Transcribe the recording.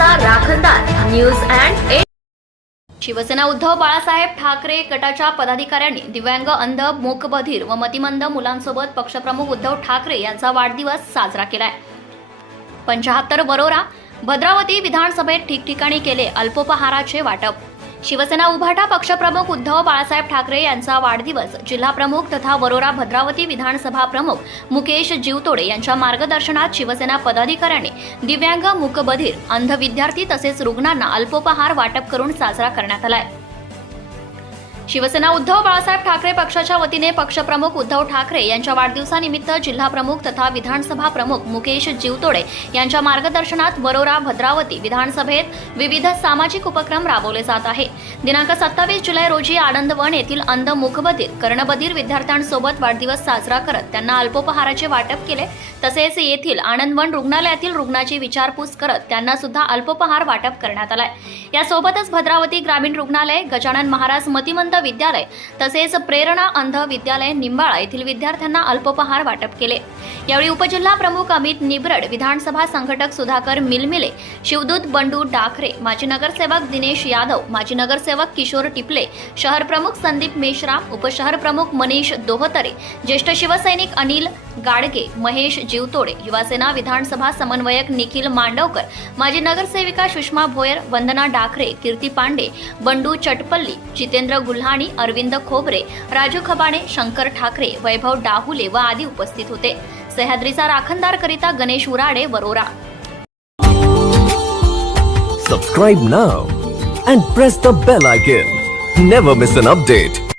News and एट शिवसेना उद्धव बाळासाहेब ठाकरे गटाच्या पदाधिकाऱ्यांनी दिव्यांग अंध मूकबधीर व मतिमंद मुलांसोबत पक्षप्रमुख उद्धव ठाकरे यांचा वाढदिवस साजरा केलाय. पंचाहत्तर वरोरा भद्रावती विधानसभेत ठिकठिकाणी केले अल्पोपहाराचे वाटप. शिवसेना उभाटा पक्षप्रमुख उद्धव बाळासाहेब ठाकरे यांचा वाढदिवस जिल्हाप्रमुख तथा वरोरा भद्रावती विधानसभा प्रमुख मुकेश जीवतोडे यांच्या मार्गदर्शनात शिवसेना पदाधिकाऱ्यांनी दिव्यांग मुकबधीर अंध विद्यार्थी तसेच रुग्णांना अल्पोपहार वाटप करून साजरा करण्यात आलाय. शिवसेना उद्धव बाळासाहेब ठाकरे पक्षाच्या वतीने पक्षप्रमुख उद्धव ठाकरे यांच्या वाढदिवसानिमित्त जिल्हाप्रमुख तथा विधानसभा प्रमुख मुकेश जीवतोडे यांच्या मार्गदर्शनात वरोरा भद्रावती विधानसभेत विविध सामाजिक उपक्रम राबवले जात आहे. दिनांक सत्तावीस जुलै रोजी आनंदवन येथील अंध मुखबधीर कर्णबधीर विद्यार्थ्यांसोबत वाढदिवस साजरा करत त्यांना अल्पोपहाराचे वाटप केले. तसेच येथील आनंदवन रुग्णालयातील रुग्णाची विचारपूस करत त्यांना सुद्धा अल्पोपहार वाटप करण्यात आलाय. यासोबतच भद्रावती ग्रामीण रुग्णालय गजानन महाराज मतिमंद विद्यालय तसेच प्रेरणा अंध विद्यालय निंबाळा येथील विद्यार्थ्यांना अल्पोपहार वाटप केले. यावेळी उपजिल्हा प्रमुख अमित निबरड विधानसभा संघटक सुधाकर मिलमिले शिवदूत बंडू डाखरे माजी नगरसेवक दिनेश यादव माजी नगरसेवक किशोर टिपले शहर प्रमुख संदीप मेश्राम उपशहर प्रमुख मनीष दोहतरे ज्येष्ठ शिवसैनिक अनिल गाडगे महेश जीवतोडे युवासेना विधानसभा समन्वयक निखिल मांडवकर माजी नगरसेविका सुषमा भोयर वंदना डाखरे कीर्ती पांडे बंडू चटपल्ली जितेंद्र गुल्हाणी अरविंद खोबरे राजू खबाणे शंकर ठाकरे वैभव डाहुले व आदी उपस्थित होते सह्याद्रीचा राखणदार करिता Ganesh Urade Warora Subscribe now and press the bell icon. Never miss an update.